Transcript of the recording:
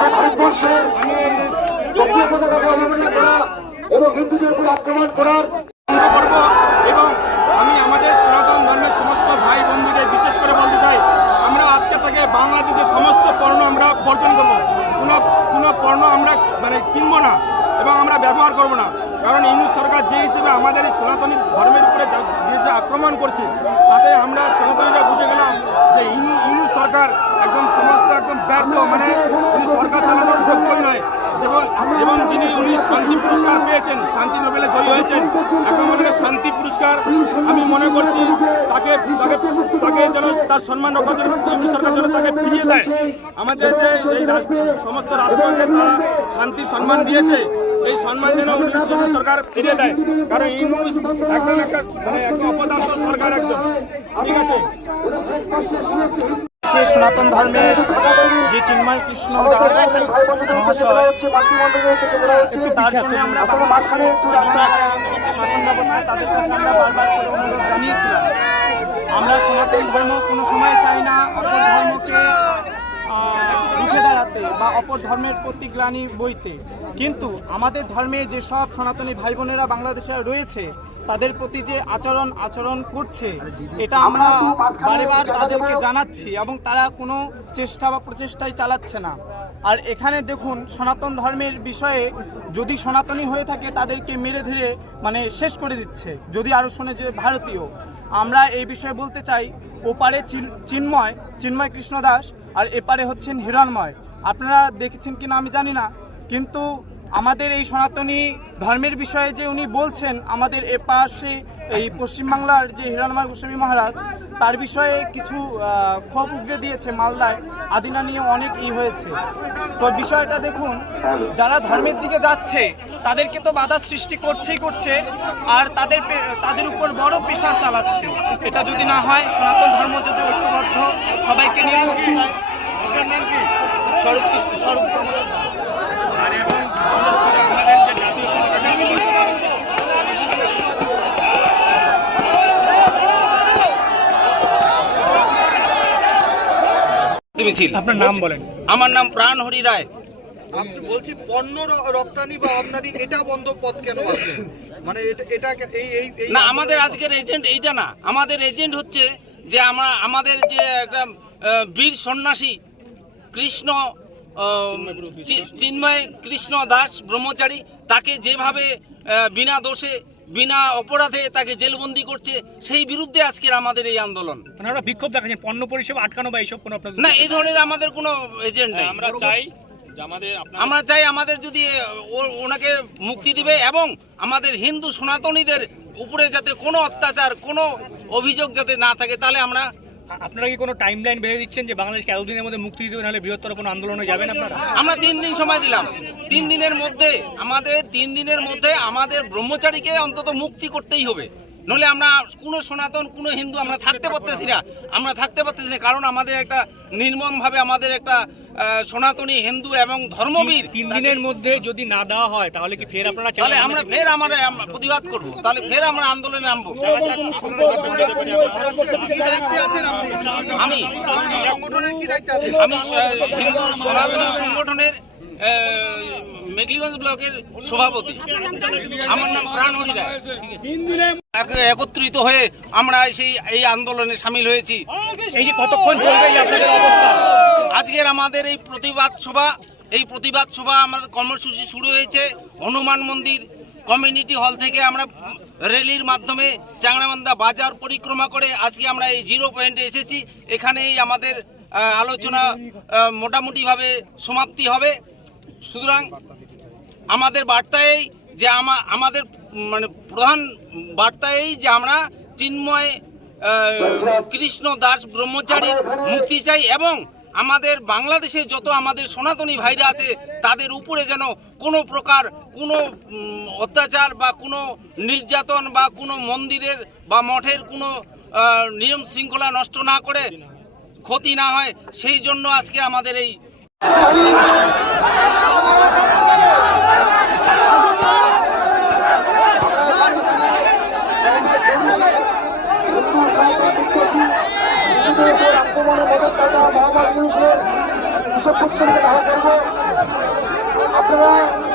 ভারতবর্ষের জাতীয় পতাকাকে অবমাননা করা এবং হিন্দুদের উপর আক্রমণ করার করব এবং আমি আমাদের সনাতন ধর্মের সমস্ত ভাই বন্ধুদের বিশেষ করে বলতে চাই আমরা আজকে থেকে বাংলাদেশের সমস্ত পণ্য আমরা বর্জন করব কোনো কোনো পণ্য আমরা মানে কিনবো না এবং আমরা ব্যবহার করব না কারণ ইংলিশ সরকার যে হিসেবে আমাদের এই সনাতনী ধর্মের উপরে যে আক্রমণ করছে তাতে আমরা সনাতনীরা বুঝে গেলাম যে ইংলিশ সরকার একদম মানে তিনি সরকার চালানোর যোগ্যই নয়। যেমন এবং যিনি উনি শান্তি পুরস্কার পেয়েছেন, শান্তি নোবেলে জয়ী হয়েছেন একদম ওনাকে শান্তি পুরস্কার, আমি মনে করছি তাকে তাকে তাকে যেন তার সম্মান জন্য ইংলিশ সরকার যেন তাকে ফিরিয়ে দেয়। আমাদের যে এই সমস্ত রাষ্ট্রকে তারা শান্তি সম্মান দিয়েছে, এই সম্মান যেন সরকার ফিরিয়ে দেয়। কারণ ইংলিশ একদম একটা মানে একটা অপদার্থ সরকার একজন। ঠিক আছে? সে সনাতন ধর্মের যে চিন্ময় কৃষ্ণ আমরা তাদের আমরা সনাতন ধর্ম কোনো সময় চাই না, অপর ধর্মকে রুখে দাঁড়াতে বা অপর ধর্মের প্রতি গ্লানি বইতে। কিন্তু আমাদের ধর্মে যেসব সনাতনী ভাই বোনেরা বাংলাদেশে রয়েছে তাদের প্রতি যে আচরণ আচরণ করছে এটা আমরা বারেবার তাদেরকে জানাচ্ছি এবং তারা কোনো চেষ্টা বা প্রচেষ্টাই চালাচ্ছে না। আর এখানে দেখুন সনাতন ধর্মের বিষয়ে যদি সনাতনী হয়ে থাকে তাদেরকে মেরে ধরে মানে শেষ করে দিচ্ছে যদি আরও শোনে যে ভারতীয়। আমরা এই বিষয়ে বলতে চাই ওপারে চিন- চিন্ময় চিন্ময় কৃষ্ণ দাস আর এপারে হচ্ছেন হিরণময়। আপনারা দেখেছেন কিনা আমি জানি না কিন্তু আমাদের এই সনাতনী ধর্মের বিষয়ে যে উনি বলছেন আমাদের এপাশে এই পশ্চিমবাংলার যে হিরণময় গোস্বামী মহারাজ তার বিষয়ে কিছু ক্ষোভ উগড়ে দিয়েছে মালদায়। আদিনা নিয়ে অনেক ই হয়েছে। তো বিষয়টা দেখুন যারা ধর্মের দিকে যাচ্ছে তাদেরকে তো বাধা সৃষ্টি করছেই করছে আর তাদের তাদের উপর বড় প্রেশার চালাচ্ছে। এটা যদি না হয় সনাতন ধর্ম যদি ঐক্যবদ্ধ সবাইকে নিয়ে চলতে চায় স্বরূপ কৃষ্ণ- স্বরূপ আর এবং বিশেষ করে আমাদের যে জাতীয় পতাকা মিছিল। আপনার নাম বলেন। আমার নাম প্রাণ হরি রায়। আপনি বলছি পণ্য রপ্তানি বা আমদানি এটা বন্ধ পথ কেন আছে? মানে এটা এটা এই এই এই না আমাদের আজকের এজেন্ট এইটা না। আমাদের এজেন্ট হচ্ছে যে আমরা আমাদের যে একটা বীর সন্ন্যাসী কৃষ্ণ চিন্ময় কৃষ্ণ দাস ব্রহ্মচারী তাকে যেভাবে বিনা দোষে বিনা অপরাধে তাকে জেলবন্দি করছে সেই বিরুদ্ধে আজকের আমাদের এই আন্দোলন। আপনারা বিক্ষোভ দেখাচ্ছেন পণ্য পরিষেবা আটকানো বা এইসব কোনো আপনাদের না এই ধরনের আমাদের কোনো এজেন্ট নেই। আমরা চাই আমাদের আমরা চাই আমাদের যদি ও- ওনাকে মুক্তি দিবে এবং আমাদের হিন্দু সনাতনীদের উপরে যাতে কোনো অত্যাচার কোনো অভিযোগ যাতে না থাকে তাহলে আমরা আপনারা কি কোনো টাইম লাইন বেঁধে দিচ্ছেন যে বাংলাদেশকে এতদিনের মধ্যে মুক্তি দিতে নাহলে বৃহত্তর কোনো আন্দোলনে যাবেন আপনারা? আমরা তিন দিন সময় দিলাম। তিন দিনের মধ্যে আমাদের তিন দিনের মধ্যে আমাদের ব্রহ্মচারীকে অন্তত মুক্তি করতেই হবে। নলে আমরা কোনো সনাতন কোনো হিন্দু আমরা থাকতে পারতেছি না। আমরা থাকতে পারতেছি না কারণ আমাদের একটা নির্মমভাবে আমাদের একটা সনাতনী হিন্দু এবং ধর্মবীর তিন দিনের মধ্যে যদি না দেওয়া হয় তাহলে কি ফের আপনারা তাহলে আমরা ফের আমরা প্রতিবাদ করব তাহলে ফের আমরা আন্দোলনে নামবো আমি সংগঠনের কি দায়িত্বে আছেন আমি হিন্দু সনাতন সংগঠনের মেঘলিগঞ্জ ব্লকের সভাপতি আমার নাম প্রাণ হরি একত্রিত হয়ে আমরা সেই এই আন্দোলনে সামিল হয়েছি এই যে কতক্ষণ চলবে আপনাদের অবস্থা আজকের আমাদের এই প্রতিবাদ সভা, এই প্রতিবাদ সভা আমাদের কর্মসূচি শুরু হয়েছে। হনুমান মন্দির কমিউনিটি হল থেকে আমরা র্যালির মাধ্যমে চাংড়াবান্ধা বাজার পরিক্রমা করে আজকে আমরা এই জিরো পয়েন্টে এসেছি। এখানেই আমাদের আলোচনা মোটামুটিভাবে সমাপ্তি হবে। সুতরাং আমাদের বার্তায় যে আমা- আমাদের মানে প্রধান বার্তায় যে আমরা চিন্ময় কৃষ্ণ দাস ব্রহ্মচারীর মুক্তি চাই এবং আমাদের বাংলাদেশে যত আমাদের সনাতনী ভাইরা আছে, তাদের উপরে যেন কোনো প্রকার কোনো অত্যাচার বা কোনো নির্যাতন বা কোনো মন্দিরের বা মঠের কোনো নিয়ম শৃঙ্খলা নষ্ট না করে ক্ষতি না হয়, সেই জন্য আজকে আমাদের এই পুত্তলিকে দাহ আপনারা